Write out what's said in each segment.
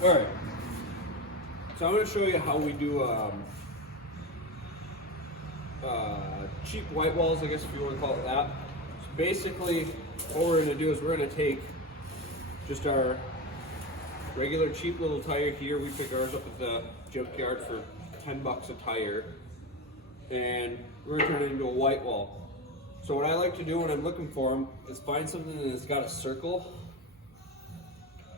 All right. So I'm going to show you how we do cheap white walls, I guess if you want to call it that. So basically, what we're going to do is we're going to take just our regular cheap little tire here. We pick ours up at the junkyard for $10 a tire, and we're going to turn it into a white wall. So what I like to do when I'm looking for them is find something that's got a circle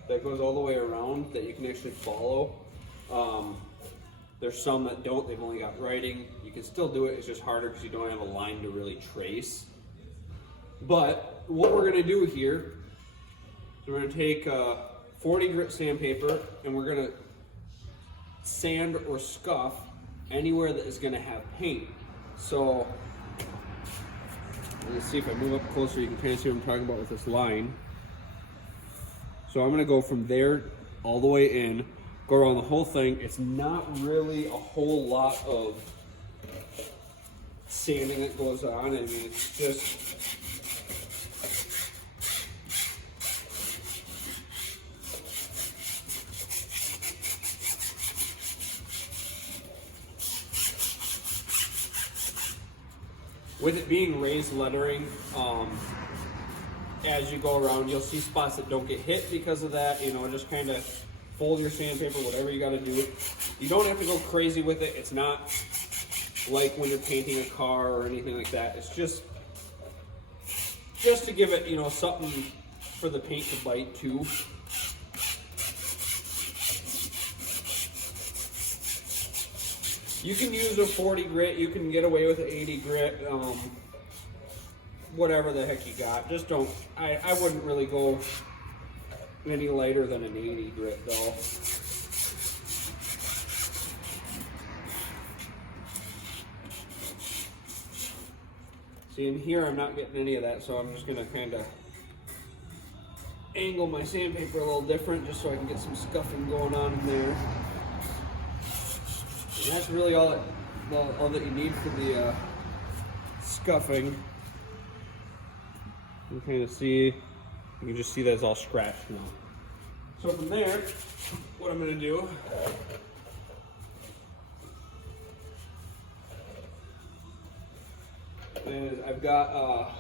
that goes all the way around that you can actually follow. There's some that don't, they've only got writing. You can still do it, it's just harder because you don't have a line to really trace. But what we're gonna do here is we're gonna take 40 grit sandpaper and we're gonna sand or scuff anywhere that is gonna have paint. So, let's see if I move up closer, you can kind of see what I'm talking about with this line. So I'm gonna go from there all the way in, go around the whole thing. It's not really a whole lot of sanding that goes on. I mean, it's just with it being raised lettering, as you go around, you'll see spots that don't get hit because of that. You know, just kind of fold your sandpaper, whatever you got to do. You don't have to go crazy with it. It's not like when you're painting a car or anything like that. It's just to give it, you know, something for the paint to bite too. You can use a 40 grit. You can get away with an 80 grit. Whatever the heck you got. Just don't. I wouldn't really go any lighter than an 80 grit though. See, in here I'm not getting any of that, so I'm just gonna kind of angle my sandpaper a little different just so I can get some scuffing going on in there. And that's really all that you need for the scuffing. You can kind of see, you can just see that it's all scratched now. So from there, what I'm going to do is I've got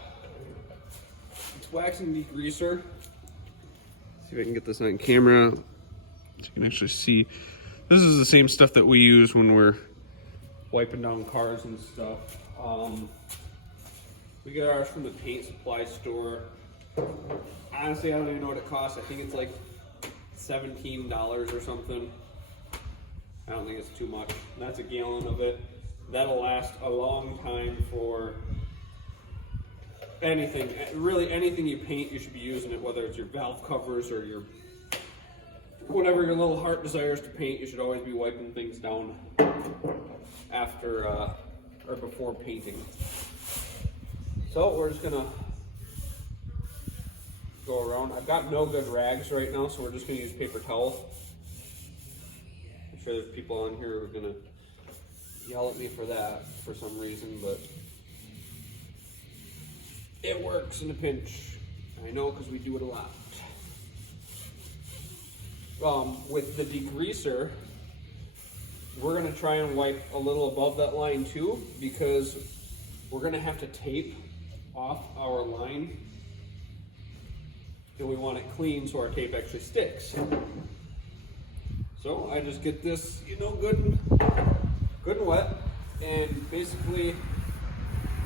it's waxing degreaser. See if I can get this on camera so you can actually see. This is the same stuff that we use when we're wiping down cars and stuff. We get ours from the paint supply store. Honestly, I don't even know what it costs. I think it's like $17 or something. I don't think it's too much. That's a gallon of it. That'll last a long time for anything. Really, anything you paint, you should be using it, whether it's your valve covers or your whatever your little heart desires to paint. You should always be wiping things down after or before painting. So we're just gonna go around. I've got no good rags right now, so we're just gonna use paper towel. I'm sure there's people on here who are gonna yell at me for that for some reason, but it works in a pinch. I know because we do it a lot. With the degreaser, we're gonna try and wipe a little above that line too, because we're gonna have to tape off our line, and we want it clean so our tape actually sticks. So I just get this, you know, good and wet, and basically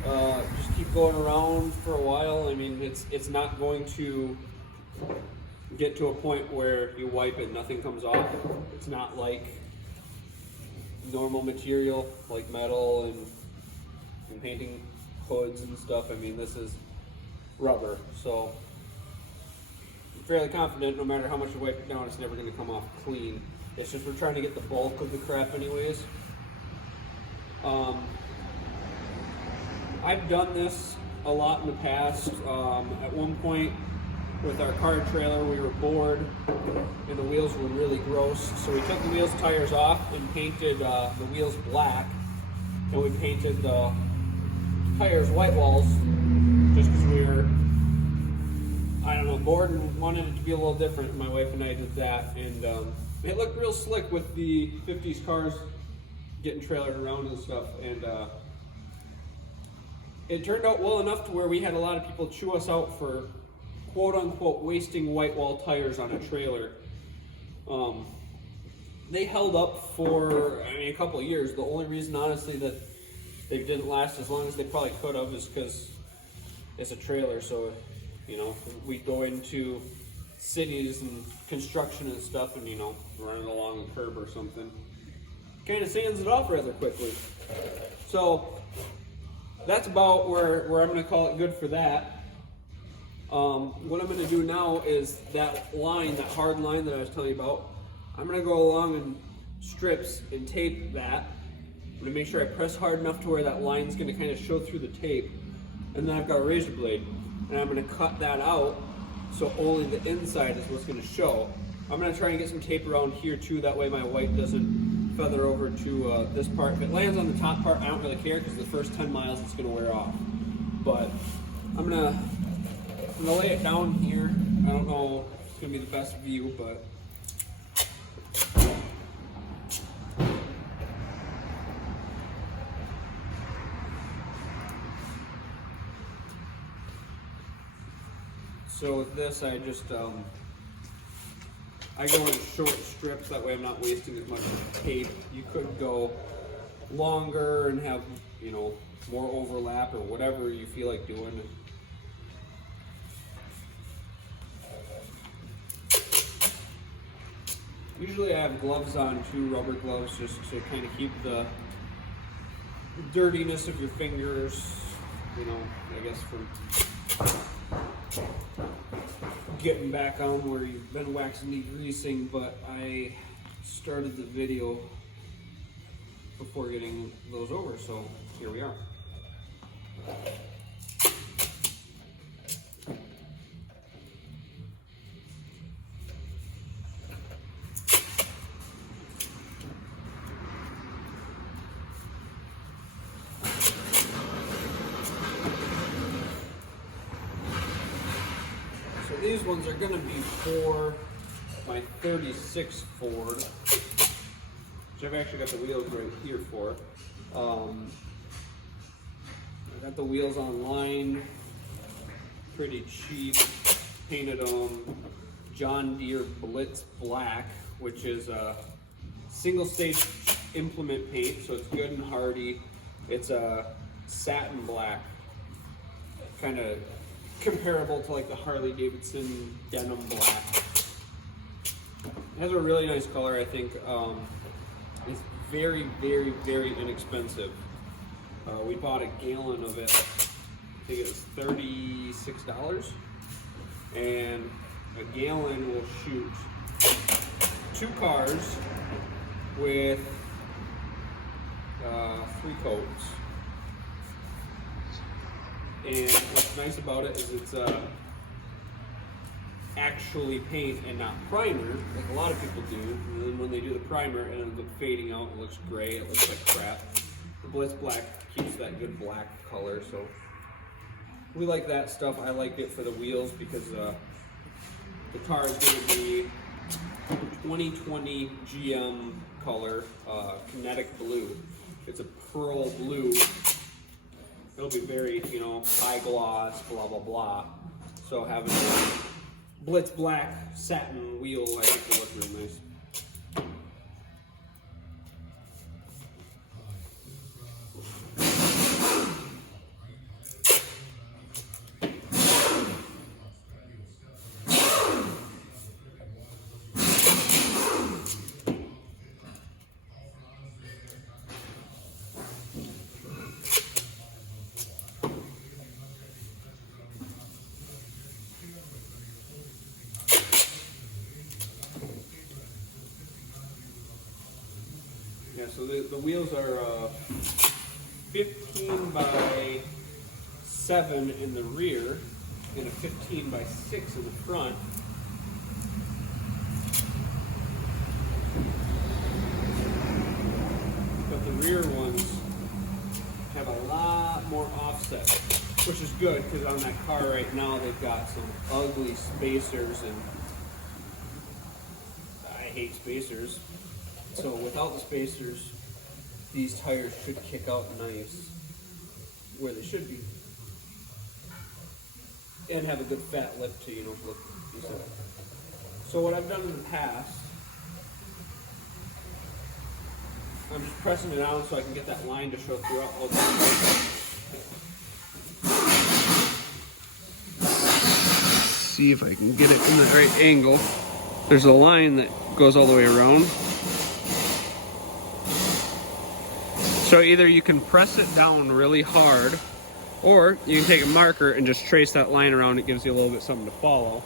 just keep going around for a while. I mean, it's not going to get to a point where you wipe it, nothing comes off. It's not like normal material like metal and painting hoods and stuff. I mean, this is rubber, so I'm fairly confident no matter how much you wipe it down, it's never going to come off clean. It's just we're trying to get the bulk of the crap anyways. I've done this a lot in the past. At one point with our car trailer, we were bored and the wheels were really gross, so we took the wheels tires off and painted the wheels black, and we painted the tires white walls just because we were I don't know, bored and wanted it to be a little different. My wife and I did that, and it looked real slick with the 50s cars getting trailered around and stuff. And it turned out well enough to where we had a lot of people chew us out for quote unquote wasting white wall tires on a trailer. They held up for, I mean, a couple of years. The only reason, honestly, that they didn't last as long as they probably could have is because it's a trailer. So, you know, we go into cities and construction and stuff, and, you know, running along a curb or something, kind of sands it off rather quickly. So that's about where I'm going to call it good for that. What I'm going to do now is that line, that hard line that I was telling you about, I'm going to go along in strips and tape that. I'm going to make sure I press hard enough to where that line's going to kind of show through the tape. And then I've got a razor blade, and I'm going to cut that out so only the inside is what's going to show. I'm going to try and get some tape around here too, that way my white doesn't feather over to this part. If it lands on the top part, I don't really care, because the first 10 miles it's going to wear off. But I'm going to lay it down here. I don't know if it's going to be the best view, but so with this, I just I go in short strips, that way I'm not wasting as much tape. You could go longer and have, you know, more overlap or whatever you feel like doing. Usually I have gloves on too, rubber gloves, just to kind of keep the dirtiness of your fingers, you know, I guess from getting back on where you've been waxing degreasing. But I started the video before getting those over, so here we are. These ones are going to be for my 36 Ford, which I've actually got the wheels right here for. I got the wheels online, pretty cheap, painted them John Deere Blitz Black, which is a single stage implement paint, so it's good and hardy. It's a satin black, kind of comparable to like the Harley Davidson denim black. It has a really nice color, I think. It's very, very, very inexpensive. We bought a gallon of it. I think it was $36. And a gallon will shoot 2 cars with 3 coats. And what's nice about it is it's actually paint and not primer, like a lot of people do. And then when they do the primer, it ends up fading out. It looks gray. It looks like crap. The Blitz Black keeps that good black color, so we like that stuff. I like it for the wheels because the car is going to be 2020 GM color, Kinetic Blue. It's a pearl blue. It'll be very, you know, high gloss, blah, blah, blah. So having a Blitz Black satin wheel, I think will look really nice. Yeah, so the wheels are 15 by 7 in the rear and a 15 by 6 in the front. But the rear ones have a lot more offset, which is good. good because on that car right now they've got some ugly spacers, and I hate spacers. So without the spacers, these tires should kick out nice where they should be, and have a good fat lip to, you know, look decent. So what I've done in the past, I'm just pressing it down so I can get that line to show throughout all the see if I can get it in the right angle. There's a line that goes all the way around. So either you can press it down really hard, or you can take a marker and just trace that line around. It gives you a little bit something to follow.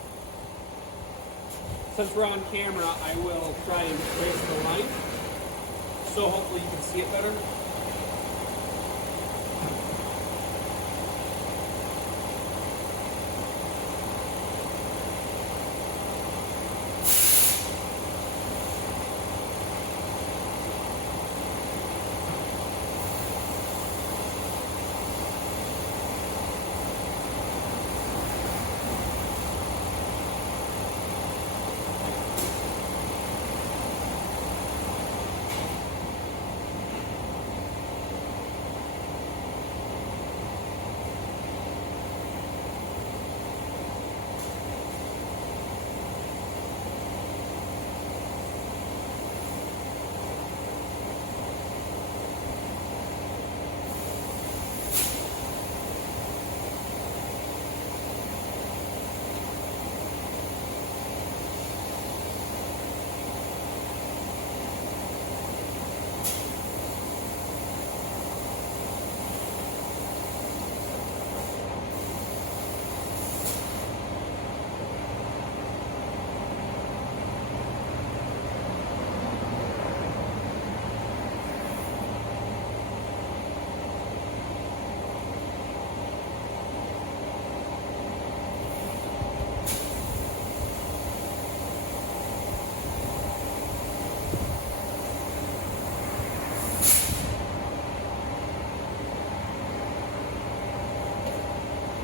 Since we're on camera, I will try and trace the line, so hopefully you can see it better.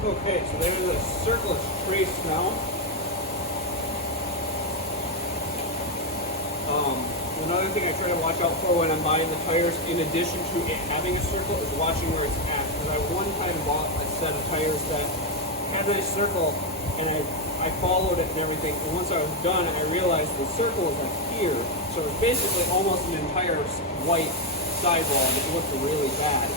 Okay, so there's a circle traced now. Another thing I try to watch out for when I'm buying the tires, in addition to it having a circle, is watching where it's at. Because I one time bought a set of tires that had a circle, and I followed it and everything. And once I was done, I realized the circle was like here. So it's basically almost an entire white sidewall, and it looked really bad.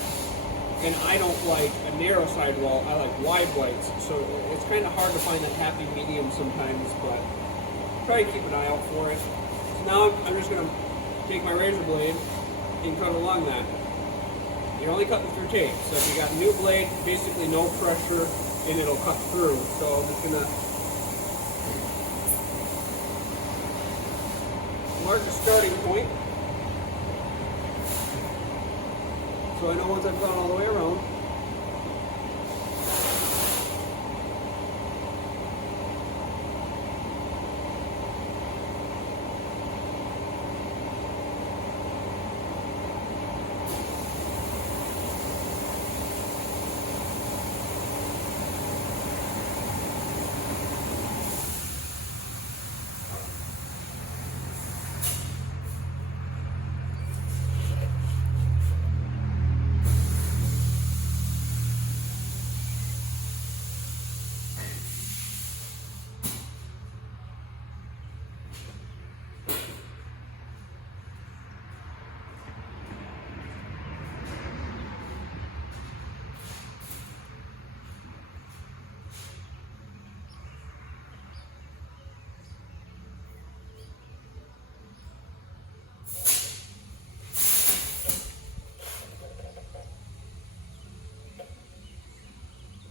And I don't like a narrow sidewall, I like wide whites. So it's kind of hard to find that happy medium sometimes, but try to keep an eye out for it. So now I'm just going to take my razor blade and cut along that. You're only cutting through tape, so if you got a new blade, basically no pressure, and it'll cut through. So I'm just going to mark the starting point. So I know once I've gone all the way around.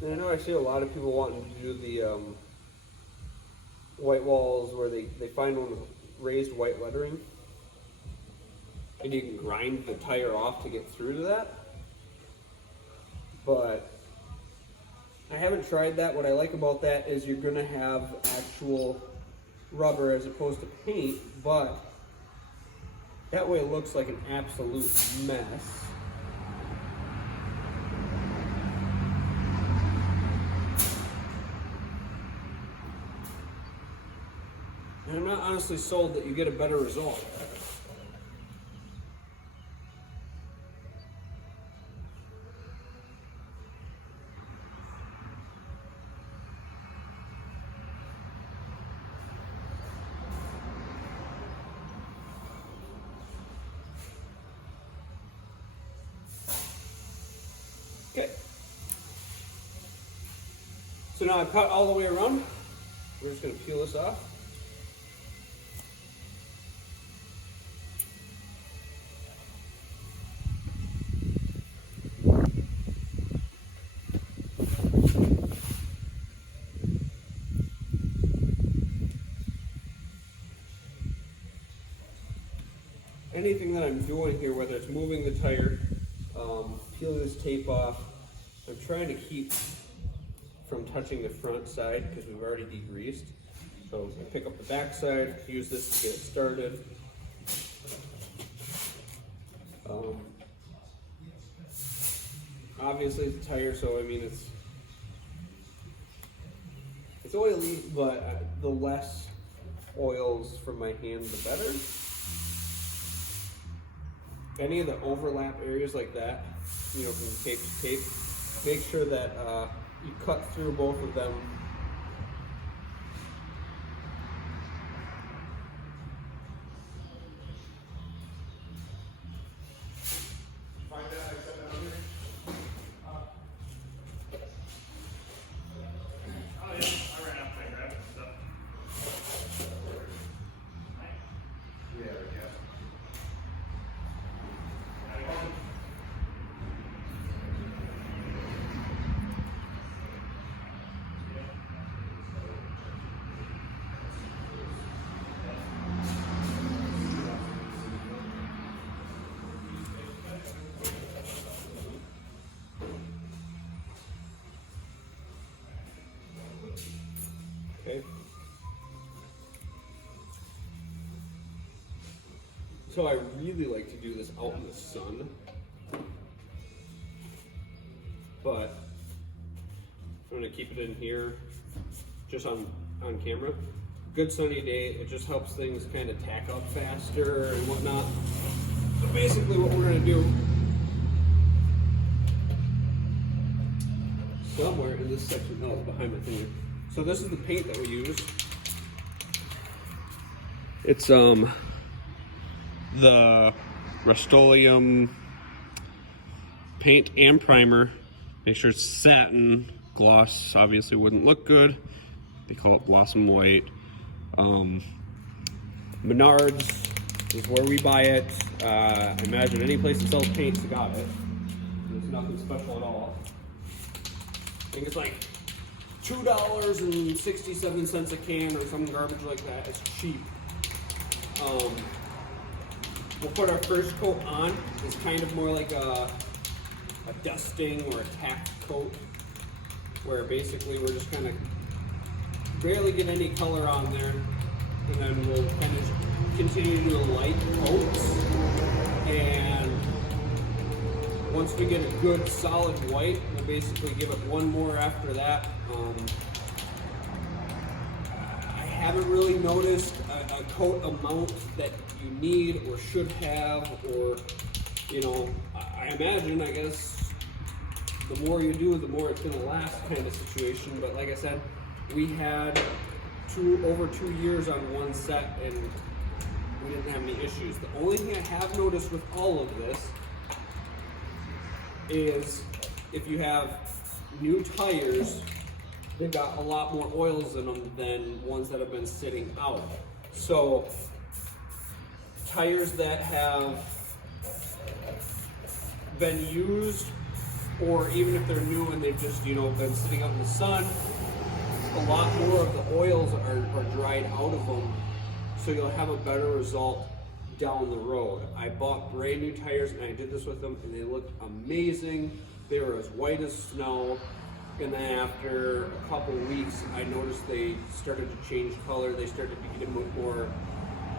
And I know I see a lot of people wanting to do the white walls where they find one with raised white lettering, and you can grind the tire off to get through to that. But I haven't tried that. What I like about that is you're going to have actual rubber as opposed to paint, but that way it looks like an absolute mess. And I'm not honestly sold that you get a better result. Okay. So now I've cut all the way around. We're just going to peel this off. Anything that I'm doing here, whether it's moving the tire, peeling this tape off, I'm trying to keep from touching the front side because we've already degreased. So I pick up the back side, use this to get it started. Obviously it's a tire, so I mean it's oily, but the less oils from my hand, the better. Any of the overlap areas like that, you know, from tape to tape, make sure that you cut through both of them. Okay. So I really like to do this out in the sun, but I'm gonna keep it in here just on camera. Good sunny day, it just helps things kind of tack up faster and whatnot. So basically what we're gonna do, somewhere in this section, oh, it's behind my finger. So this is the paint that we use. It's the Rust-Oleum paint and primer. Make sure it's satin. Gloss obviously wouldn't look good. They call it Blossom White. Menards is where we buy it. I imagine any place that sells paint's got it. There's nothing special at all. I think it's like $2.67 a can or some garbage like that. It's cheap. We'll put our first coat on. It's kind of more like a dusting or a tack coat, where basically we're just kind of barely get any color on there, and then we'll kind of continue to do light coats. And once we get a good solid white, we'll basically give it one more after that. I haven't really noticed a coat amount that you need or should have, or, you know, I imagine, I guess, the more you do, the more it's going to last kind of situation. But like I said, we had over 2 years on one set, and we didn't have any issues. The only thing I have noticed with all of this is if you have new tires, they've got a lot more oils in them than ones that have been sitting out. So tires that have been used, or even if they're new and they've just, you know, been sitting out in the sun, a lot more of the oils are dried out of them, so you'll have a better result down the road. I bought brand new tires and I did this with them, and they looked amazing. They were as white as snow. And then after a couple of weeks, I noticed they started to change color. They started to get a bit more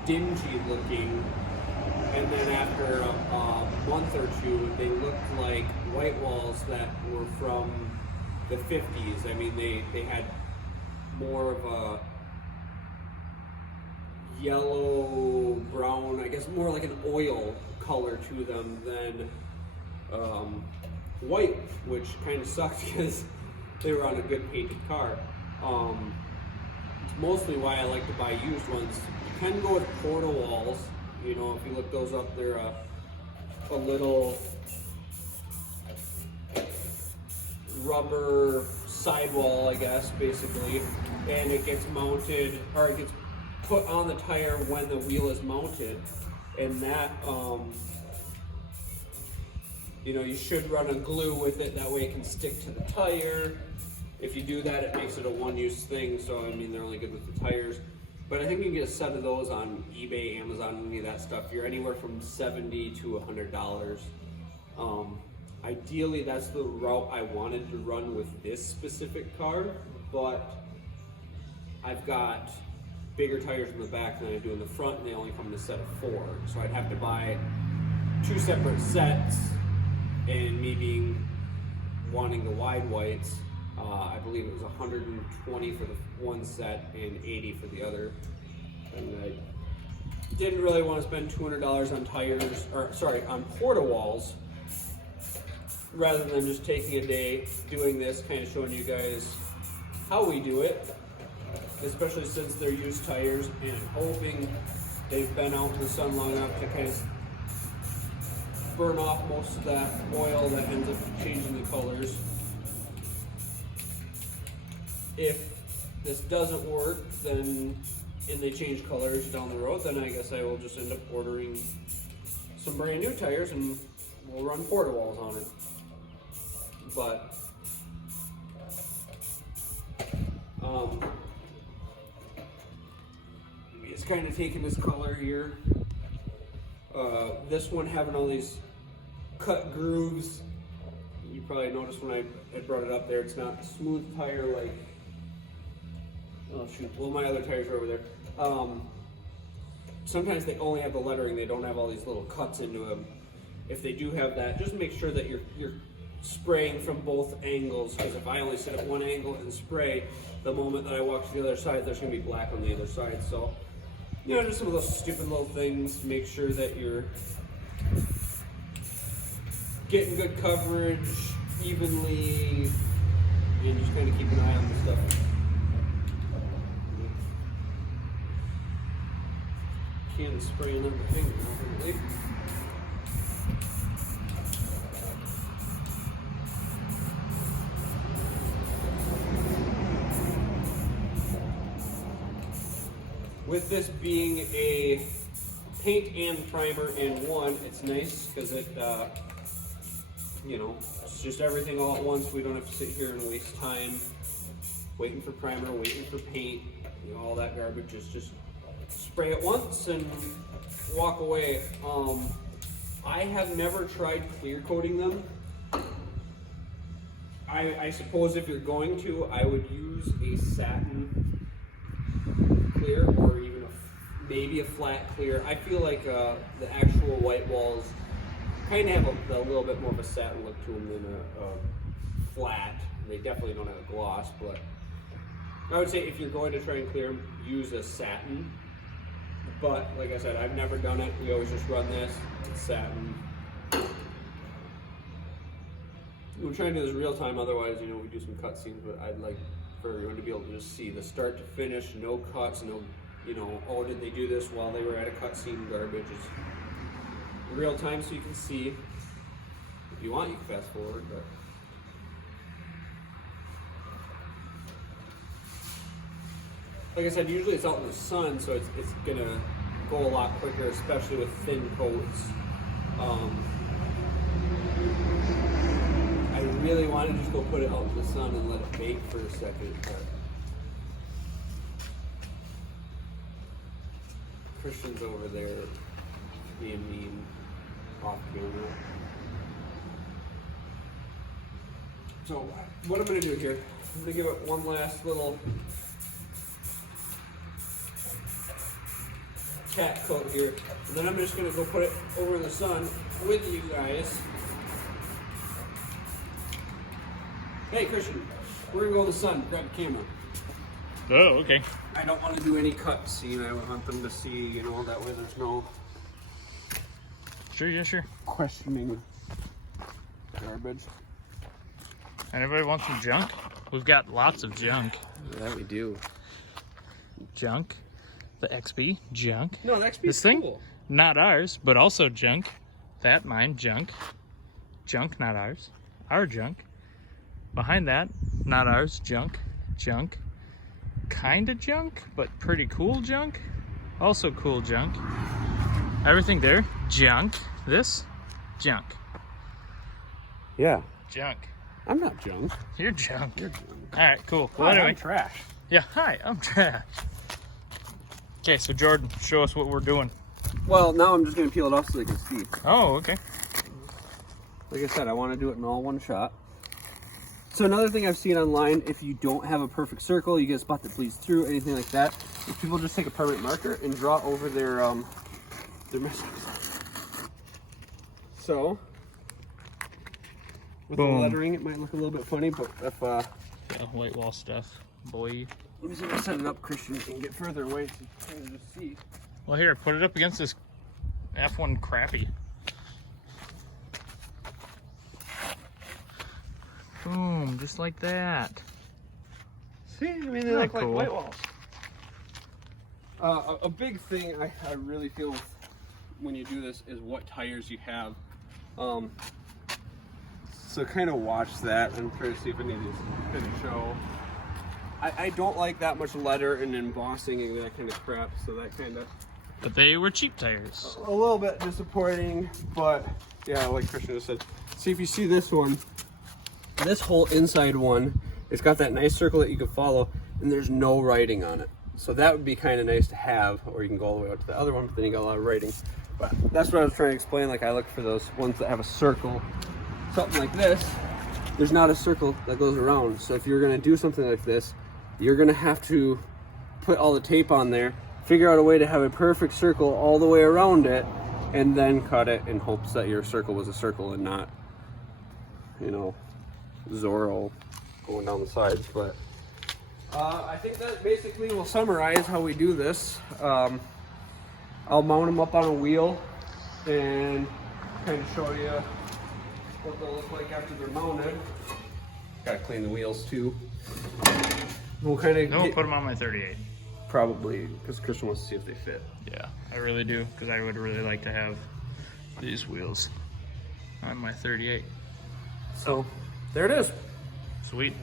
dingy looking. And then after a month or two, they looked like white walls that were from the 50s. I mean, they had more of yellow, brown, I guess more like an oil color to them than white, which kind of sucked because they were on a good painted car. It's mostly why I like to buy used ones. You can go with Porta-Walls. You know, if you look those up, they're a little rubber sidewall, I guess, basically, and it gets mounted, or it gets put on the tire when the wheel is mounted, and that, you know, you should run a glue with it, that way it can stick to the tire. If you do that, it makes it a one-use thing, so I mean, they're only good with the tires. But I think you can get a set of those on eBay, Amazon, any of that stuff. You're anywhere from $70 to $100. Ideally, that's the route I wanted to run with this specific car, but I've got bigger tires in the back than I do in the front, and they only come in a set of 4. So I'd have to buy 2 separate sets, and me wanting the wide whites, I believe it was 120 for the one set and 80 for the other. And I didn't really want to spend $200 on tires, or sorry, on Porta-Walls, rather than just taking a day doing this, kind of showing you guys how we do it, especially since they're used tires, and hoping they've been out in the sun long enough to kind of burn off most of that oil that ends up changing the colors. If this doesn't work, then, and they change colors down the road, then I guess I will just end up ordering some brand new tires and we'll run Porta-Walls on it. But it's kind of taking this color here. This one having all these cut grooves. You probably noticed when I brought it up there, it's not smooth tire like, oh shoot, well my other tires are over there. Sometimes they only have the lettering, they don't have all these little cuts into them. If they do have that, just make sure that you're spraying from both angles, because if I only sit at one angle and spray, the moment that I walk to the other side, there's going to be black on the other side. So, you know, just some of those stupid little things. Make sure that you're getting good coverage evenly, and just kind of keep an eye on the stuff. Can spray another finger, obviously. With this being a paint and primer in one, it's nice because it, you know, it's just everything all at once. We don't have to sit here and waste time waiting for primer, waiting for paint, you know, all that garbage. It's just spray it once and walk away. I have never tried clear coating them. I suppose if you're going to, I would use a satin clear, or even maybe a flat clear. I feel like the actual white walls kind of have a little bit more of a satin look to them than a flat. They definitely don't have a gloss, but I would say if you're going to try and clear them, use a satin. But like I said, I've never done it. We always just run this. It's satin. We're trying to do this real time, otherwise, you know, we do some cut scenes, but I'd like for everyone to be able to just see the start to finish, no cuts, no, you know, oh, did they do this while they were at a cut scene garbage. It's real time so you can see. If you want, you can fast forward, but like I said, usually it's out in the sun, so it's gonna go a lot quicker, especially with thin coats. I really want to just go put it out in the sun and let it bake for a second, but Christian's over there being mean off camera. So what I'm gonna do here, I'm gonna give it one last little cat coat here, and then I'm just gonna go put it over in the sun with you guys. Hey Christian, we're gonna go in the sun, grab the camera. Oh, okay. I don't want to do any cut scene. I want them to see, you know, that way there's no Sure, yeah, sure. questioning garbage. Anybody want some junk? We've got lots of junk. That we do. Junk. The XB, junk. No, the XP This is thing? cool. Not ours, but also junk. That, mine, junk. Junk, not ours. Our junk. Behind that, not ours, junk. Junk. Kinda junk, but pretty cool junk. Also cool junk. Everything there, junk. This, junk. Yeah. Junk. I'm not junk. You're junk. You're junk. Alright, cool. Well, Hi, anyway. I'm trash. Yeah, hi, I'm trash. Okay, so Jordan, show us what we're doing. Well, now I'm just going to peel it off so they can see. Oh, okay. Like I said, I want to do it in all one shot. So another thing I've seen online, if you don't have a perfect circle, you get a spot that bleeds through, anything like that, is people just take a permanent marker and draw over their mistakes. So, with Boom. the lettering, it might look a little bit funny, but if, Yeah, white wall stuff. Boy. let me see if I set it up, Christian, you can get further away so you can just see. Well, here, put it up against this F1 crappy. Boom, just like that. See, I mean, they Isn't look that like cool? white walls. A big thing I really feel when you do this is what tires you have. So kind of watch that and try to see if any of these can show. I don't like that much letter and embossing and that kind of crap, so that kind of But they were cheap tires. a little bit disappointing, but yeah, like Christian just said. See if you see this one, this whole inside one, it's got that nice circle that you can follow, and there's no writing on it. So that would be kind of nice to have, or you can go all the way out to the other one, but then you got a lot of writing. But that's what I was trying to explain. Like, I look for those ones that have a circle. Something like this, there's not a circle that goes around. So if you're gonna do something like this, you're gonna have to put all the tape on there, figure out a way to have a perfect circle all the way around it, and then cut it in hopes that your circle was a circle and not, you know, Zorro going down the sides. But I think that basically will summarize how we do this. I'll mount them up on a wheel and kind of show you what they'll look like after they're mounted. Gotta clean the wheels too. We'll kind of No, put them on my 38. probably because Christian wants to see if they fit. Yeah, I really do, because I would really like to have these wheels on my 38. So there it is. Sweet.